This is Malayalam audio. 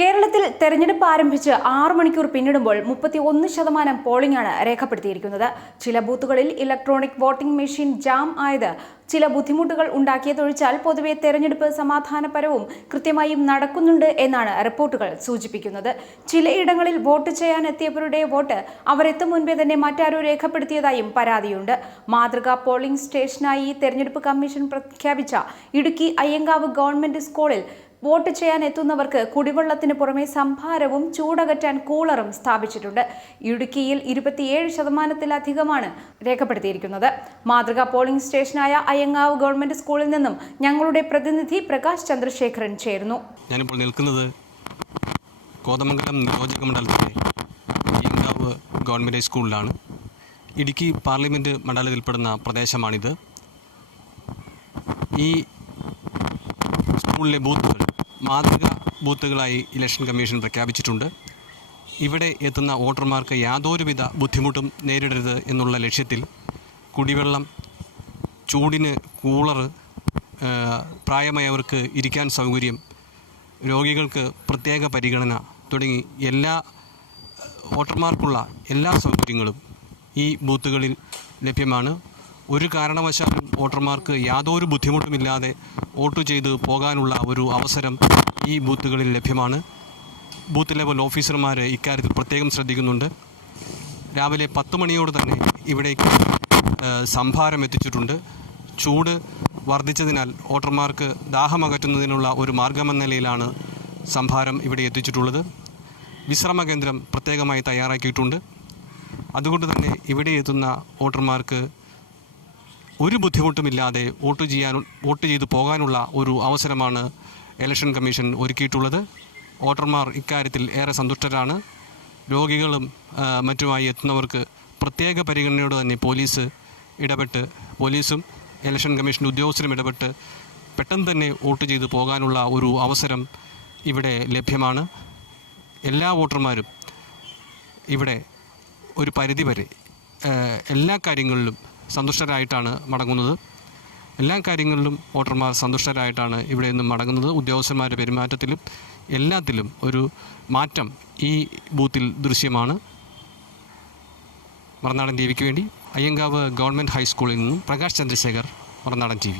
കേരളത്തിൽ തെരഞ്ഞെടുപ്പ് ആരംഭിച്ച് 6 മണിക്കൂർ പിന്നിടുമ്പോൾ 31% പോളിംഗാണ് രേഖപ്പെടുത്തിയിരിക്കുന്നത്. ചില ബൂത്തുകളിൽ ഇലക്ട്രോണിക് വോട്ടിംഗ് മെഷീൻ ജാം ആയത് ചില ബുദ്ധിമുട്ടുകൾ ഉണ്ടാക്കിയതൊഴിച്ചാൽ പൊതുവെ തെരഞ്ഞെടുപ്പ് സമാധാനപരവും കൃത്യമായും നടക്കുന്നുണ്ട് എന്നാണ് റിപ്പോർട്ടുകൾ സൂചിപ്പിക്കുന്നത്. ചിലയിടങ്ങളിൽ വോട്ട് ചെയ്യാൻ എത്തിയവരുടെ വോട്ട് അവരെത്തും മുൻപേ തന്നെ മറ്റാരോ രേഖപ്പെടുത്തിയതായും പരാതിയുണ്ട്. മാതൃകാ പോളിംഗ് സ്റ്റേഷനായി തെരഞ്ഞെടുപ്പ് കമ്മീഷൻ പ്രഖ്യാപിച്ച ഇടുക്കി അയ്യങ്കാവ് ഗവൺമെന്റ് സ്കൂളിൽ വോട്ട് ചെയ്യാൻ എത്തുന്നവർക്ക് കുടിവെള്ളത്തിന് പുറമെ സംഭാരവും ചൂടകറ്റാൻ കൂളറും സ്ഥാപിച്ചിട്ടുണ്ട്. ഇടുക്കിയിൽ 27%-ലധികമാണ് രേഖപ്പെടുത്തിയിരിക്കുന്നത്. മാതൃകാ പോളിംഗ് സ്റ്റേഷനായ അയ്യങ്കാവ് ഗവൺമെന്റ് സ്കൂളിൽ നിന്നും ഞങ്ങളുടെ പ്രതിനിധി പ്രകാശ് ചന്ദ്രശേഖരൻ ചേരുന്നു. ഞാനിപ്പോൾ നിൽക്കുന്നത് കോതമംഗലം നിയോജക മണ്ഡലത്തിലെ അയ്യങ്കാവ് ഗവൺമെന്റ് സ്കൂളിലാണ്. ഇടുക്കി പാർലമെന്റ് മണ്ഡലത്തിൽപ്പെടുന്ന പ്രദേശമാണിത്. ഈ സ്കൂളിലെ ബൂത്തുകൾ മാതൃക ബൂത്തുകളായി ഇലക്ഷൻ കമ്മീഷൻ പ്രഖ്യാപിച്ചിട്ടുണ്ട്. ഇവിടെ എത്തുന്ന വോട്ടർമാർക്ക് യാതൊരുവിധ ബുദ്ധിമുട്ടും നേരിടരുത് എന്നുള്ള ലക്ഷ്യത്തിൽ കുടിവെള്ളം, ചൂടിന് കൂളർ, പ്രായമായവർക്ക് ഇരിക്കാൻ സൗകര്യം, രോഗികൾക്ക് പ്രത്യേക പരിഗണന തുടങ്ങി എല്ലാ വോട്ടർമാർക്കുള്ള എല്ലാ സൗകര്യങ്ങളും ഈ ബൂത്തുകളിൽ ലഭ്യമാണ്. ഒരു കാരണവശാലും വോട്ടർമാർക്ക് യാതൊരു ബുദ്ധിമുട്ടുമില്ലാതെ വോട്ട് ചെയ്ത് പോകാനുള്ള ഒരു അവസരം ഈ ബൂത്തുകളിൽ ലഭ്യമാണ്. ബൂത്ത് ലെവൽ ഓഫീസർമാർ ഇക്കാര്യത്തിൽ പ്രത്യേകം ശ്രദ്ധിക്കുന്നുണ്ട്. രാവിലെ 10 മണിയോട് തന്നെ ഇവിടേക്ക് സംഭാരം എത്തിച്ചിട്ടുണ്ട്. ചൂട് വർദ്ധിച്ചതിനാൽ വോട്ടർമാർക്ക് ദാഹമകറ്റുന്നതിനുള്ള ഒരു മാർഗമെന്ന നിലയിലാണ് സംഭാരം ഇവിടെ എത്തിച്ചിട്ടുള്ളത്. വിശ്രമ കേന്ദ്രം പ്രത്യേകമായി തയ്യാറാക്കിയിട്ടുണ്ട്. അതുകൊണ്ട് തന്നെ ഇവിടെ എത്തുന്ന വോട്ടർമാർക്ക് ഒരു ബുദ്ധിമുട്ടുമില്ലാതെ വോട്ട് ചെയ്ത് പോകാനുള്ള ഒരു അവസരമാണ് ഇലക്ഷൻ കമ്മീഷൻ ഒരുക്കിയിട്ടുള്ളത്. വോട്ടർമാർ ഇക്കാര്യത്തിൽ ഏറെ സന്തുഷ്ടരാണ്. രോഗികളും മറ്റുമായി എത്തുന്നവർക്ക് പ്രത്യേക പരിഗണനയോടെ തന്നെ പോലീസും ഇലക്ഷൻ കമ്മീഷൻ ഉദ്യോഗസ്ഥരും ഇടപെട്ട് പെട്ടെന്ന് തന്നെ വോട്ട് ചെയ്ത് പോകാനുള്ള ഒരു അവസരം ഇവിടെ ലഭ്യമാണ്. എല്ലാ വോട്ടർമാരും ഇവിടെ ഒരു പരിധിവരെ എല്ലാ കാര്യങ്ങളിലും സന്തുഷ്ടരായിട്ടാണ് മടങ്ങുന്നത്. എല്ലാ കാര്യങ്ങളിലും വോട്ടർമാർ സന്തുഷ്ടരായിട്ടാണ് ഇവിടെ നിന്നും മടങ്ങുന്നത്. ഉദ്യോഗസ്ഥന്മാരുടെ പെരുമാറ്റത്തിലും എല്ലാത്തിലും ഒരു മാറ്റം ഈ ബൂത്തിൽ ദൃശ്യമാണ്. മറുനാടൻ ടിവിക്ക് വേണ്ടി അയ്യങ്കാവ് ഗവൺമെൻറ് ഹൈസ്കൂളിൽ നിന്നും പ്രകാശ് ചന്ദ്രശേഖർ, മറുനാടൻ TV.